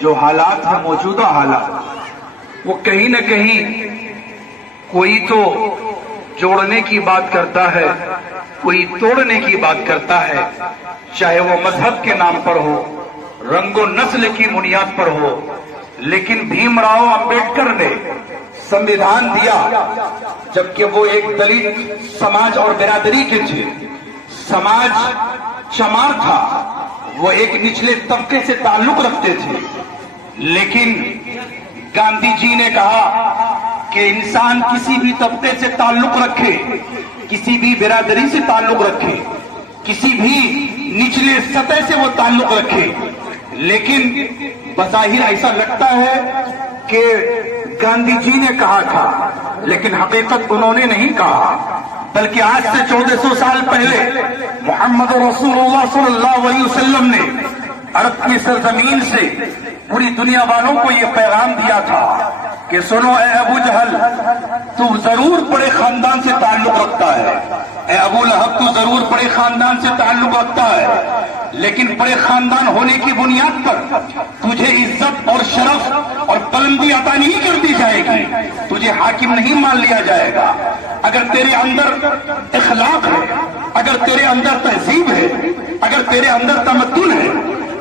جو حالات ہیں موجودہ حالات وہ کہیں نہ کہیں کوئی تو جوڑنے کی بات کرتا ہے، کوئی توڑنے کی بات کرتا ہے، چاہے وہ مذہب کے نام پر ہو، رنگ و نسل کی بنیاد پر ہو۔ لیکن بھیم راؤ امبیڈکر نے سمویدھان دیا جبکہ وہ ایک دلت سماج اور برادری کے تھے، سماج چمار تھا، وہ ایک نچلے طبقے سے تعلق رکھتے تھے۔ لیکن گاندھی جی نے کہا کہ انسان کسی بھی طبقے سے تعلق رکھے، کسی بھی برادری سے تعلق رکھے، کسی بھی نچلے سطح سے وہ تعلق رکھے، لیکن بظاہر ایسا لگتا ہے کہ گاندھی جی نے کہا تھا، لیکن حقیقت انہوں نے نہیں کہا، بلکہ آج سے 1400 سال پہلے محمد رسول اللہ صلی اللہ علیہ وسلم نے عرب کی سرزمین سے پوری دنیا والوں کو یہ پیغام دیا تھا کہ سنو اے ابو جہل، تو ضرور بڑے خاندان سے تعلق رکھتا ہے، اے ابو لہب تو ضرور بڑے خاندان سے تعلق رکھتا ہے، لیکن بڑے خاندان ہونے کی بنیاد پر تجھے عزت اور شرف اور بلندی عطا نہیں کر دی جائے گی، تجھے حاکم نہیں مان لیا جائے گا۔ اگر تیرے اندر اخلاق ہے، اگر تیرے اندر تہذیب ہے، اگر تیرے اندر تمدن ہے،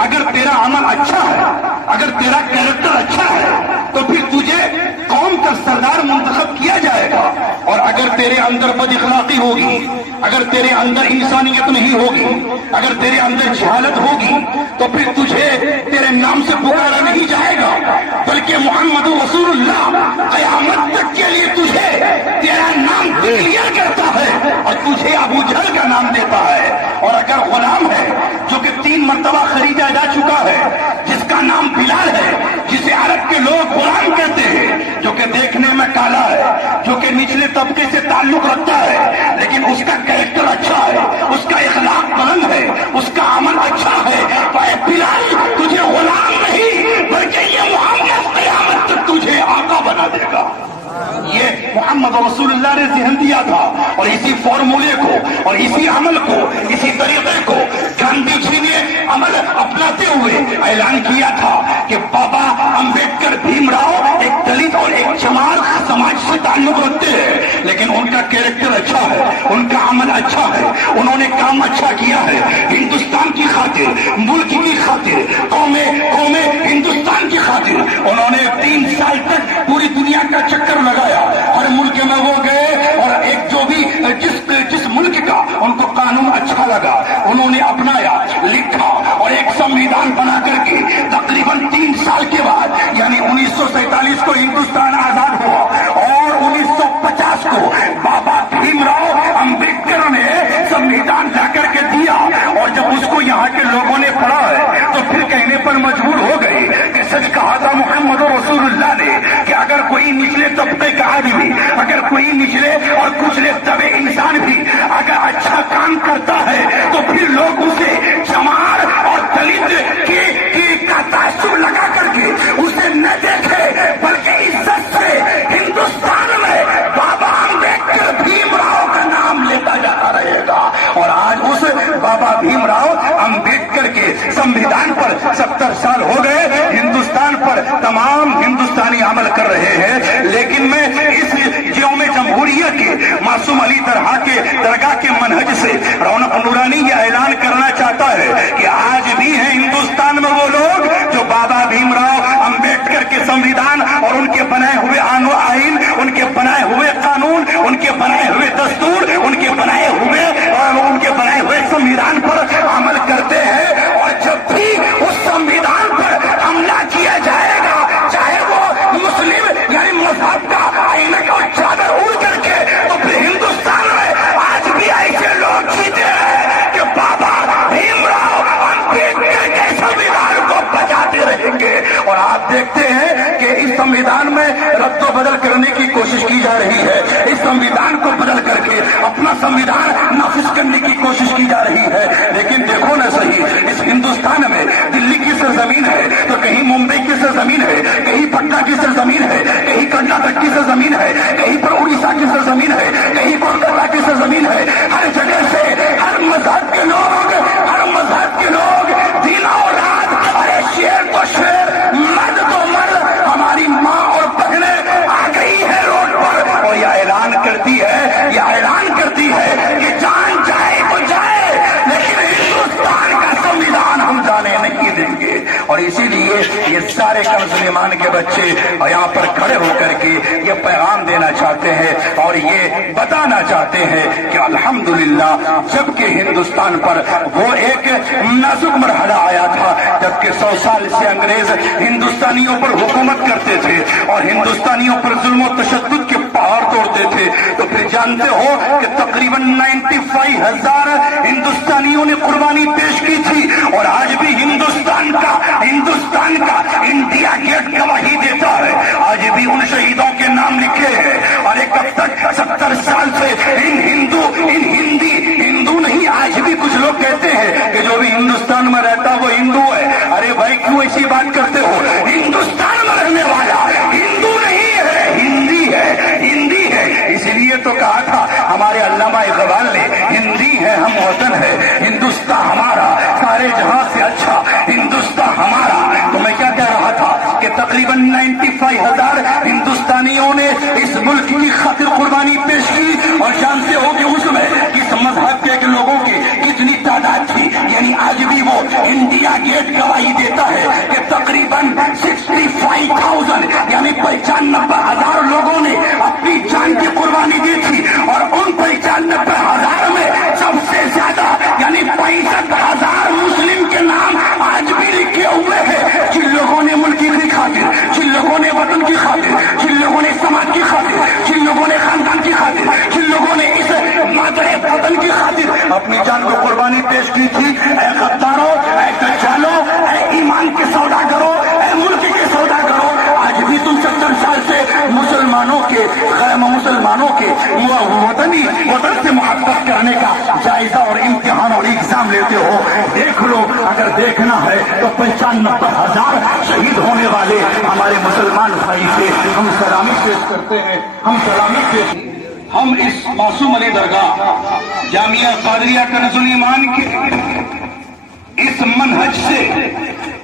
اگر تیرا عمل اچھا ہے، اگر تیرا کیریکٹر اچھا ہے، تو پھر تجھے قوم کا سردار منتخب کیا جائے گا۔ اور اگر تیرے اندر بد اخلاقی ہوگی، اگر تیرے اندر انسانیت نہیں ہوگی، اگر تیرے اندر جہالت ہوگی، تو پھر تجھے تیرے نام سے پکارا نہیں جائے گا، بلکہ محمد رسول اللہ قیامت تک کے لیے تجھے تیرا نام ڈکلیئر کرتا ہے اور تجھے ابو جہل کا نام دیتا ہے۔ اور اگر غلام ہے جو کہ 3 مرتبہ خریدا جا چکا ہے، جس کا نام بلال ہے، جسے عرب کے لوگ غلام کہتے ہیں، جو کہ دیکھنے میں کالا ہے، جو کہ نچلے طبقے سے تعلق رکھتا ہے، لیکن اس کا کیریکٹر اچھا ہے، اس کا اخلاق بلند ہے، اس کا عمل اچھا ہے، تو اے بلال تجھے غلام نہیں بلکہ یہ محمد قیامت تک تجھے آقا بنا دے گا۔ یہ محمد رسول اللہ نے ذہن دیا تھا، اور اسی فارمولے کو اور اسی عمل کو، اسی طریقے کو گاندھی جی نے عمل اپناتے ہوئے اعلان کیا تھا کہ بابا امبیڈکر بھیم راؤ ایک دلت اور ایک چمار سماج سے تعلق رکھتے ہیں، لیکن ان کا کیریکٹر اچھا ہے، ان کا عمل اچھا ہے، انہوں نے کام اچھا کیا ہے، ہندوستان کی خاطر، ملک کی خاطر، قوم ہندوستان کی خاطر انہوں نے 3 سال تک پوری دنیا کا چکر لگایا، ہر ملک میں وہ گئے، اور ایک جو بھی جس ملک کا ان کو قانون اچھا لگا انہوں نے اپنایا، لکھا، اور ایک سمویدھان بنا کر کے تقریباً 3 سال کے بعد یعنی 1947 کو ہندوستان آزاد ہوا، اور 1950 کو بابا بھیم راؤ امبیڈکر نے سمویدھان لا کر کے دیا۔ اور جب اس کو یہاں کے لوگوں نے پڑھا ہے تو پھر کہنے پر مجبور ہو گئے کہ سچ کہا تھا محمد رسول اللہ نے کہ اگر کوئی نچلے طبقے کا آدمی، اگر کوئی نچلے اور کچلے طبقے انسان بھی اگر اچھا کام کرتا ہے تو پھر لوگ اسے چمار اور دلت کا تعصب لگا کر کے اسے نہ دیکھے، بلکہ عزت سے ہندوستان میں بابا امبیڈکر بھیم راؤ کا نام لیتا جاتا رہے گا۔ اور آج اس بابا بھیم راؤ امبیڈکر کے سمویدھان پر 70 سال ہو گئے، ہندوستان پر تمام ہندوستانی عمل کر رہے ہیں، لیکن میں اس یوم جمہوریہ کے معصوم علی طرح کے درگاہ کے منہج سے رونق نورانی یہ اعلان کرنا چاہتا ہے کہ آج بھی ہیں ہندوستان میں وہ لوگ جو بابا بھیم راؤ امبیڈکر کے سمویدھان اور ان کے بنائے ہوئے آئین، ان کے بنائے ہوئے قانون، ان کے بنائے ہوئے دستور، ان کے بنائے ہوئے سمویدھان پر عمل کرتے ہیں۔ اور جب بھی اس سمویدھان پر حملہ کیا جائے گا، چاہے وہ مسلم یعنی مذہب کا آئینہ اور چادر اڑ کر کے، تو پھر ہندوستان میں آج بھی ایسے لوگ جیتے ہیں کہ بابا بھیم راؤ امبیڈکر کے سمویدھان کو بچاتے رہیں گے۔ اور آپ دیکھتے ہیں کہ اس سمویدھان میں رد و بدل کرنے کی کوشش کی جا رہی ہے، اس سمویدھان کو بدل کر کے اپنا سمویدھان نافذ کرنے کی کوشش کی جا رہی ہے۔ لیکن دیکھو نا صحیح، اس ہندوستان میں دلی کی سرزمین ہے تو کہیں ممبئی کی سرزمین ہے، کہیں پٹنہ کی سرزمین ہے، کہیں کرناٹک کی سرزمین ہے، کہیں پر اڑیسہ کی سرزمین ہے، کہیں کولکاتہ کی سرزمین ہے۔ ہر جگہ سے ہر مذہب کے لوگ دن اور رات ارے شیر تو شیر اور اسی لیے یہ سارے کنزلیمان کے بچے یہاں پر کھڑے ہو کر کے یہ پیغام دینا چاہتے ہیں اور یہ بتانا چاہتے ہیں کہ الحمدللہ جبکہ ہندوستان پر وہ ایک نازک مرحلہ آیا تھا جبکہ 100 سال سے انگریز ہندوستانیوں پر حکومت کرتے تھے اور ہندوستانیوں پر ظلم و تشدد کے پہاڑ توڑتے تھے، تو پھر جانتے ہو کہ تقریباً 95,000 ہندوستانیوں نے قربانی پیش کی تھی، اور آج بھی ہندوستان کا انڈیا گیٹ گواہی دیتا ہے، آج بھی ان شہیدوں کے نام لکھے ہیں، اور ایک اب تک 70 سال سے ہندو نہیں، آج بھی کچھ لوگ کہتے ہیں کہ جو بھی ہندوستان میں رہتا وہ ہندو ہے۔ ارے بھائی کیوں ایسی بات کرتے ہو؟ ہندوستان میں رہنے والا ہندو نہیں ہے، ہندی ہے۔ اس لیے تو کہا تھا ہمارے علامہ اقبال نے، ہندی ہے ہم وطن ہے، ہندوستان ہمارا سارے جہاں سے اچھا، ہندوستان ہمارا۔ تو میں کیا کہہ رہا تھا کہ تقریباً 95,000 ہندوستانیوں نے اس ملک کی خاطر قربانی پیش کی، اور جانتے ہو کہ اس میں کس مذہب کے لوگوں کی کتنی تعداد تھی؟ یعنی آج بھی وہ انڈیا گیٹ گواہی دیتا ہے کہ تقریباً 65,000 یعنی 95,000 لوگوں نے اپنی جان کی قربانی دی تھی، اور ان 95,000 میں سب سے زیادہ یعنی 65,000 مسلم کے نام آج بھی لکھے ہوئے ہیں، جن لوگوں نے ملک کی خاطر، جن لوگوں نے وطن کی خاطر، جن لوگوں نے سماج کی خاطر، جن لوگوں نے خاندان کی خاطر، جن لوگوں نے اس مادر وطن کی خاطر اپنی جان کو قربانی پیش کی تھی۔ اے غدارو، اے دجالو، اے ایمان کے سوداگرو، اے ملک کے سوداگرو، آج بھی تم 70 سال سے مسلمانوں کے وطن سے محبت کرنے کا جائزہ اور امتحان اور ایگزام لیتے ہو۔ دیکھ لو، اگر دیکھنا ہے تو 95,000 شہید ہونے والے ہمارے مسلمان بھائی سے ہم سلامی پیش کرتے ہیں، ہم اس معصوم علی درگاہ جامعہ قادریہ کنزلیمان کے اس منہج سے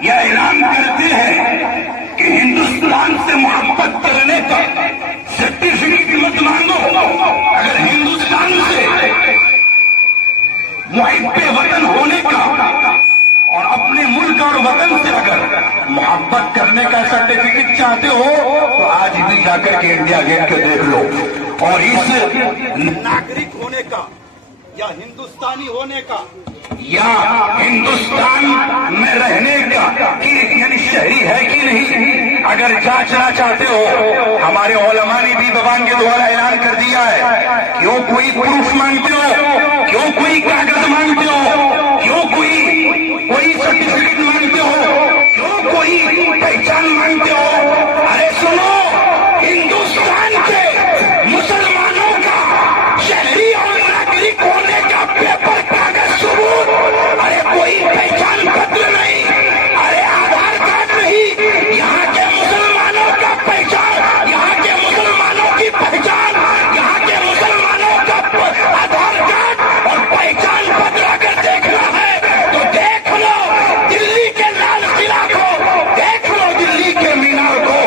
یہ اعلان کرتے ہیں کہ ہندوستان سے محبت کرنے کا سرٹیفکیٹ مت مانگو، اگر ہندوستان سے محب وطن ہونے کا اور اپنے ملک اور وطن سے اگر محبت کرنے کا سرٹیفکیٹ چاہتے ہو تو آج بھی جا کر کے انڈیا گیٹ کے دیکھ لو، اور اس ناگرک ہونے کا یا ہندوستانی ہونے کا یا ہندوستان میں رہنے کا یعنی شہری ہے کہ نہیں، اگر جانچنا چاہتے ہو، ہمارے علماء نے بھی زبان کے دوارا اعلان کر دیا ہے، کیوں کوئی پروف مانگتے ہو، کیوں کوئی کاغذ مانگتے ہو، کیوں کوئی سرٹیفکیٹ مانگتے ہو، کیوں کوئی پہچان مانگتے ہو؟ ارے سنو، ہندوستان کے مسلمانوں کا شہری اور ناگرک ہونے کا پیپر کاغذ ثبوت، ارے کوئی پہچان پتر نہیں، ارے آدھار کارڈ نہیں، یہاں کے مسلمانوں کا پہچان، یہاں کے مسلمانوں کی پہچان، یہاں کے مسلمانوں کا آدھار کارڈ اور پہچان پتر اگر دیکھنا ہے تو دیکھ لو دلی کے لال قلعہ کو، دیکھ لو دلی کے مینار کو،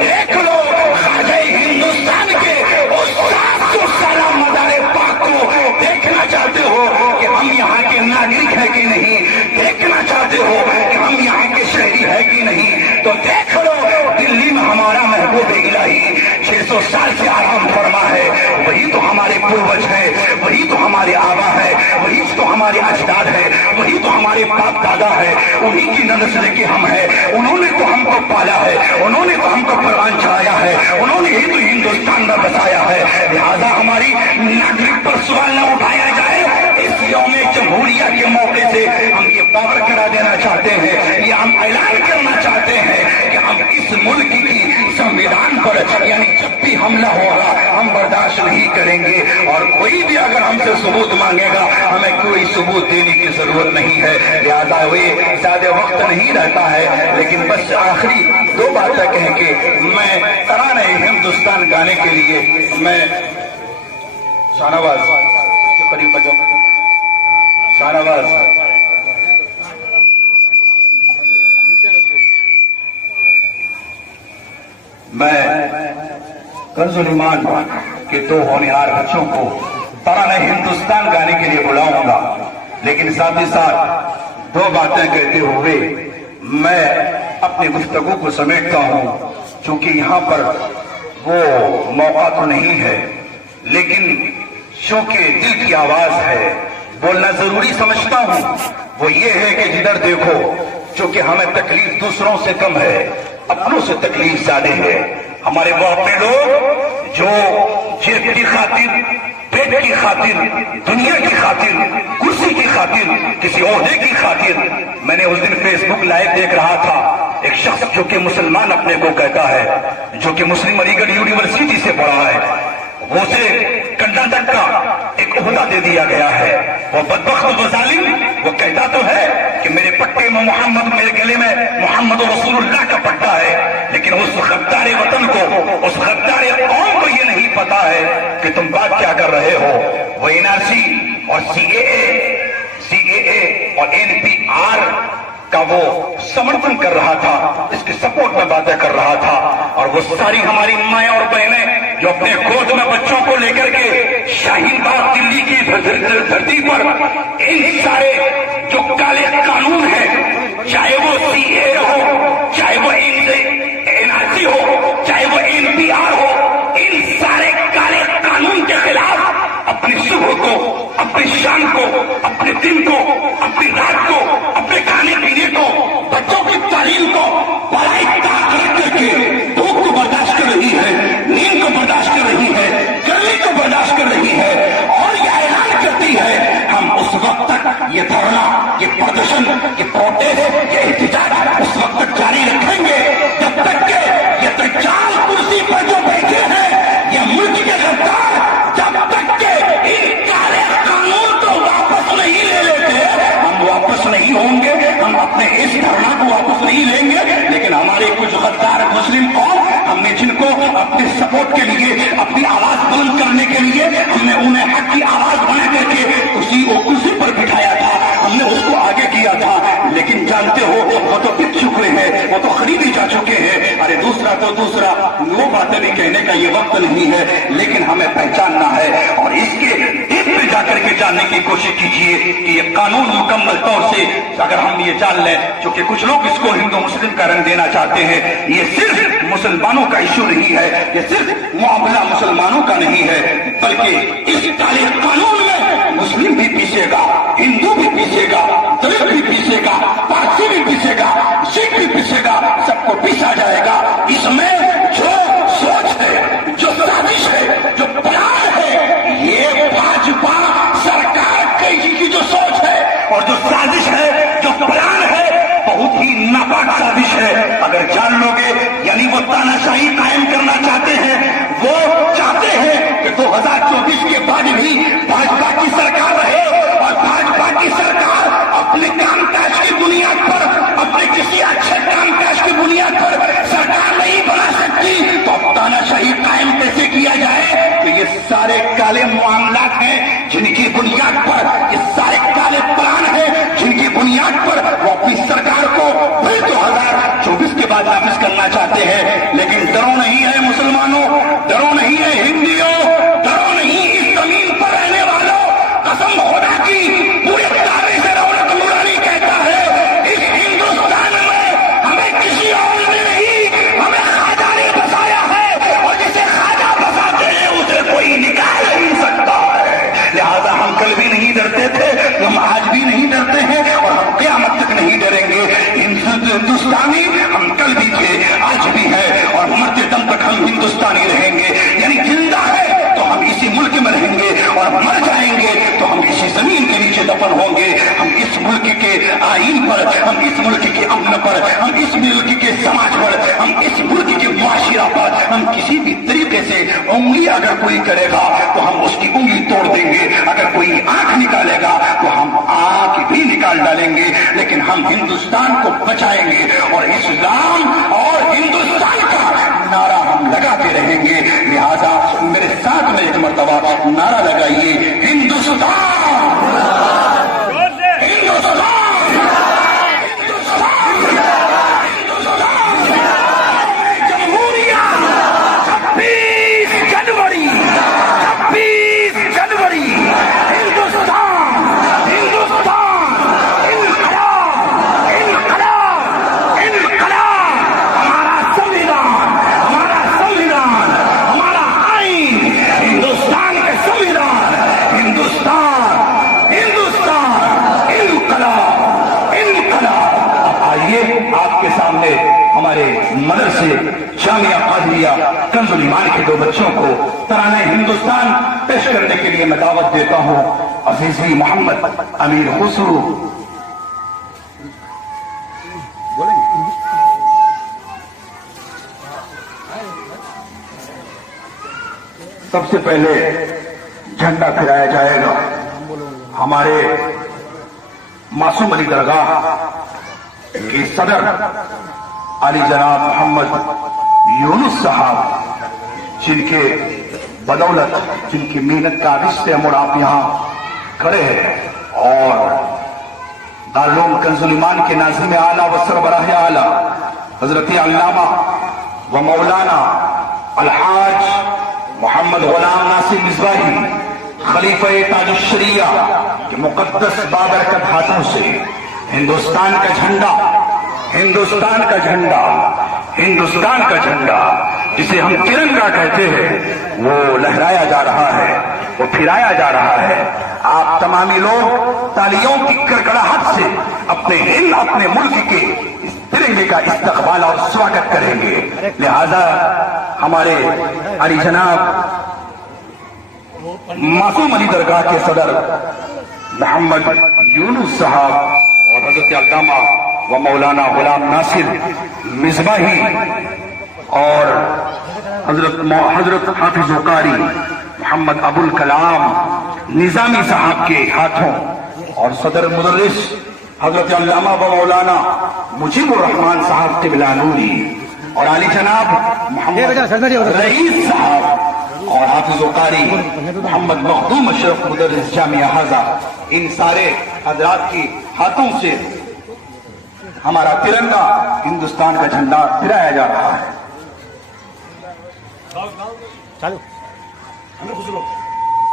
دیکھ لو خواجہ ہندوستان کے اس 700 سالہ مزار پاک کو۔ دیکھنا چاہتے ہو کہ ہم یہاں کے ناگرک ہے کہ نہیں، دیکھنا چاہتے ہو کہ ہم یہاں کے شہری ہے کہ نہیں، تو دیکھ لو دلی میں ہمارا محبوب الہی 600 سال سے آرام فرما ہے، وہی تو ہمارے پوروج ہے، وہی تو ہمارے آبا ہے، وہی تو ہمارے اجداد ہے، وہی تو ہمارے باپ دادا ہے، انہی کی نسل کے ہم ہیں، انہوں نے تو ہم کو پالا ہے، انہوں نے تو ہم کو پروان چڑھایا ہے، انہوں نے ہی تو ہندوستان میں بسایا ہے، لہذا ہماری ناگرک پر سوال نہ اٹھایا جائے۔ اس یوم جمہوریہ کے موقع سے ہم یہ باور کرا دینا چاہتے ہیں، یہ ہم اعلان کرنا چاہتے ہیں کہ ہم اس ملک کی سنویدھان پر یعنی جب بھی حملہ ہوگا ہم برداشت نہیں کریں گے، اور کوئی بھی اگر ہم سے ثبوت مانگے گا ہمیں کوئی ثبوت دینے کی ضرورت نہیں ہے۔ لہذا وہ زیادہ وقت نہیں رہتا ہے، لیکن بس آخری 2 باتیں کہیں کہ میں ترانہ ہندوستان گانے کے لیے میں شاہنواز کے قریب شاہنواز میں کنزلیمان کے 2 ہونہار بچوں کو ترانہ ہندوستان گانے کے لیے بلاؤں گا، لیکن ساتھ ہی ساتھ 2 باتیں کہتے ہوئے میں اپنی گفتگو کو سمیٹتا ہوں، چونکہ یہاں پر وہ موقع تو نہیں ہے، لیکن چونکہ دل کی آواز ہے بولنا ضروری سمجھتا ہوں۔ وہ یہ ہے کہ جدھر دیکھو، چونکہ ہمیں تکلیف دوسروں سے کم ہے، اپنوں سے تکلیف زیادہ ہے۔ ہمارے وہ اپنے لوگ جو جیب کی خاطر، پیٹ کی خاطر، دنیا کی خاطر، کرسی کی خاطر، کسی عہدے کی خاطر، میں نے اس دن فیس بک لائیو دیکھ رہا تھا، ایک شخص جو کہ مسلمان اپنے کو کہتا ہے، جو کہ مسلم علی گڑھ یونیورسٹی سے پڑھا ہے، وہ اسے کرناٹک کا ایک عہدہ دے دیا گیا ہے۔ وہ بدبخت و ظالم، وہ کہتا تو ہے کہ میرے پٹے میں محمد، میرے گلے میں محمد رسول اللہ کا پٹا ہے، لیکن اس غدار وطن کو، اس غدار قوم کو یہ نہیں پتا ہے کہ تم بات کیا کر رہے ہو۔ وہ این آر سی اور سی اے اے اور NPR کا وہ سمرتھن کر رہا تھا، اس کی سپورٹ میں باتیں کر رہا تھا، اور وہ ساری ہماری مائیں اور بہنیں جو اپنے گود میں بچوں کو لے کر کے شاہین باغ دلی کی دھرتی پر ان سارے جو کالے قانون ہیں، چاہے وہ CAA ہو، چاہے وہ NRC ہو، چاہے وہ NPR ہو، ان سارے کالے قانون کے خلاف اپنی صبح کو، اپنی شام کو، اپنے دن کو، اپنی رات کو، اپنے کھانے پینے کو، بچوں کی تعلیم کو پڑھائی کر کے بھوک کو برداشت کر رہی ہے، نیند کو برداشت کر رہی ہے، گرمی کو برداشت کر رہی ہے، اور یہ اعلان کرتی ہے ہم اس وقت تک یہ دھرنا، یہ پردرشن، یہ پروٹیسٹ، یہ احتجاج اس وقت تک جاری رکھیں گے جب تک کہ یہ دجال کرسی پر جو بیٹھے ہیں، یہ ملک کے غدار، جب تک کہ ان کالے قانون کو واپس نہیں لے لیتے، ہم واپس نہیں ہوں گے، ہم اپنے اس دھرنا کو واپس نہیں لیں گے۔ لیکن ہمارے کچھ غدار مسلم قوم، ہم نے جن کو اپنے سپورٹ کے لیے، اپنی آواز بلند کرنے کے لیے، ہم نے انہیں حق کی آواز بنا کر کے کرسی پر بٹھایا تھا، ہم نے اس کو آگے کیا تھا، لیکن جانتے ہو وہ تو بک چکے ہیں، وہ تو خریدے جا چکے ہیں۔ ارے دوسرا تو دوسرا، وہ باتیں بھی کہنے کا یہ وقت نہیں ہے، لیکن ہمیں پہچاننا ہے، اور اس کے دل میں جا کر کے جاننے کی کوشش کیجیے کہ یہ قانون مکمل طور سے اگر ہم یہ جان لیں، چونکہ کچھ لوگ اس کو ہندو مسلم کا رنگ دینا چاہتے ہیں، یہ صرف مسلمانوں کا ایشو نہیں ہے، یہ صرف معاملہ مسلمانوں کا نہیں ہے، بلکہ اس کالے قانون میں مسلم بھی پیچھے گا، ہندو بھی پیچھے گا، دلت بھی پیچھے گا، پارسی بھی پیچھے گا، سکھ بھی پیچھے گا، سب کو پیچھا جائے گا۔ اس میں جو سوچ ہے، جو سازش ہے، جو پلان ہے، یہ بھاجپا سرکار کی جو سوچ ہے اور جو سازش ہے، جو پلان ہے، بہت ہی ناپاک سازش ہے۔ اگر جان لو گے، یعنی وہ تاناشاہی قائم کرنا چاہتے ہیں، وہ چاہتے ہیں کہ 2024 کے بعد بھی بھاجپا کی سرکار رہے، اور بھاجپا کی سرکار اپنے کام کاج کی بنیاد پر، اپنے کسی اچھے کام کاج کی بنیاد پر سرکار نہیں بنا سکتی، تو اب تاناشاہی قائم کیسے کیا جائے؟ تو یہ سارے کالے معاملات ہیں جن کی بنیاد پر، یہ سارے کالے پلان ہیں جن کی بنیاد پر وہ اپنی سرکار کو پھر 2024 کے بعد واپس کرنا چاہتے ہیں۔ لیکن ڈرو نہیں ہے مسلمانوں، ڈرو نہیں ہے ہندیوں، ڈرو نہیں اس زمین پر رہنے والوں، قسم خدا کی پورے دعوے سے رونق نورانی کہتا ہے، اس ہندوستان میں ہمیں کسی اور نے نہیں، ہمیں خواجہ نے بسایا ہے، اور جسے خواجہ بساتے ہیں اسے کوئی نکال نہیں سکتا ہے۔ لہذا ہم کل بھی نہیں ڈرتے تھے، ہم آج بھی نہیں ڈرتے ہیں، اور ہم قیامت تک نہیں ڈریں گے۔ ہندوستانی ہم کل بھی تھے، آج بھی ہے، اور مرتے دم تک ہم ہندوستانی رہیں گے۔ یعنی زندہ ہے تو ہم اسی ملک میں رہیں گے، اور مر جائیں گے تو ہم اسی زمین کے نیچے دفن ہوں گے۔ ہم اس ملک کے آئین پر، ہم اس ملک کے امن پر، ہم اس ملک کے سماج پر، ہم اس ملک کے معاشرہ پر، ہم کسی بھی طریقے سے انگلی اگر کوئی کرے گا تو ہم اس کی انگلی توڑ دیں گے، اگر کوئی آنکھ نکالے گا تو ہم آنکھ بھی نکال ڈالیں گے، لیکن ہم ہندوستان کو بچائیں گے، اور اسلام اور ہندوستان کا نعرہ ہم لگاتے رہیں گے۔ لہذا میرے ساتھ میں ایک مرتبہ نعرہ لگائیے، ہندوستان، ہندوستان، جمہوریہ، 26 جنوری، 26 جنوری، ہندوستان، ہندوستان، انقلاب، انقلاب، ہمارے مدرسے جامعہ قادریہ کنز الایمان کے 2 بچوں کو ترانہ ہندوستان پیش کرنے کے لیے میں دعوت دیتا ہوں. عزیزی محمد امیر خسرو. سب سے پہلے جھنڈا پھرایا جائے گا ہمارے معصوم علی درگاہ کے صدر علی جناب محمد یونس صاحب، جن کے بدولت، جن کی محنت کا عرص سے ہم آپ یہاں کھڑے ہیں، اور دارالعلوم کنز الایمان کے ناظم اعلیٰ و سربراہ اعلیٰ حضرت علامہ و مولانا الحاج محمد غلام ناصر مصباحی خلیفہ تاج الشریعہ کے مقدس بابرکت ہاتھوں سے ہندوستان کا جھنڈا، ہندوستان کا جھنڈا، ہندوستان کا جھنڈا جسے ہم ترنگا کہتے ہیں، وہ لہرایا جا رہا ہے، وہ پھرایا جا رہا ہے. آپ تمامی لوگ تالیوں کی کڑکڑاہٹ سے اپنے ملک کے اس ترنگے کا استقبال اور سواگت کریں گے. لہذا ہمارے علی جناب معصوم علی درگاہ کے صدر محمد یونس صاحب اور حضرت علامہ و مولانا غلام ناصر مصباحی اور حضرت حافظ قاری محمد ابو الکلام نظامی صاحب کے ہاتھوں، اور صدر مدرس حضرت علامہ و مولانا مجیب الرحمان صاحب قبلہ نوری، اور علی جناب محمد رئیس صاحب اور حافظ قاری محمد مخدوم اشرف مدرس جامعہ حاضہ، ان سارے حضرات کے ہاتھوں سے ہمارا ترنگا، ہندوستان کا جھنڈا پھرایا جا رہا ہے.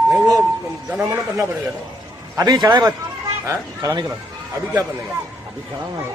نہیں وہ جنا منا پڑھنا پڑے گا. ابھی چڑھائے بات چلانے کے بعد ابھی کیا بننے گا؟ ابھی چڑھانا ہے.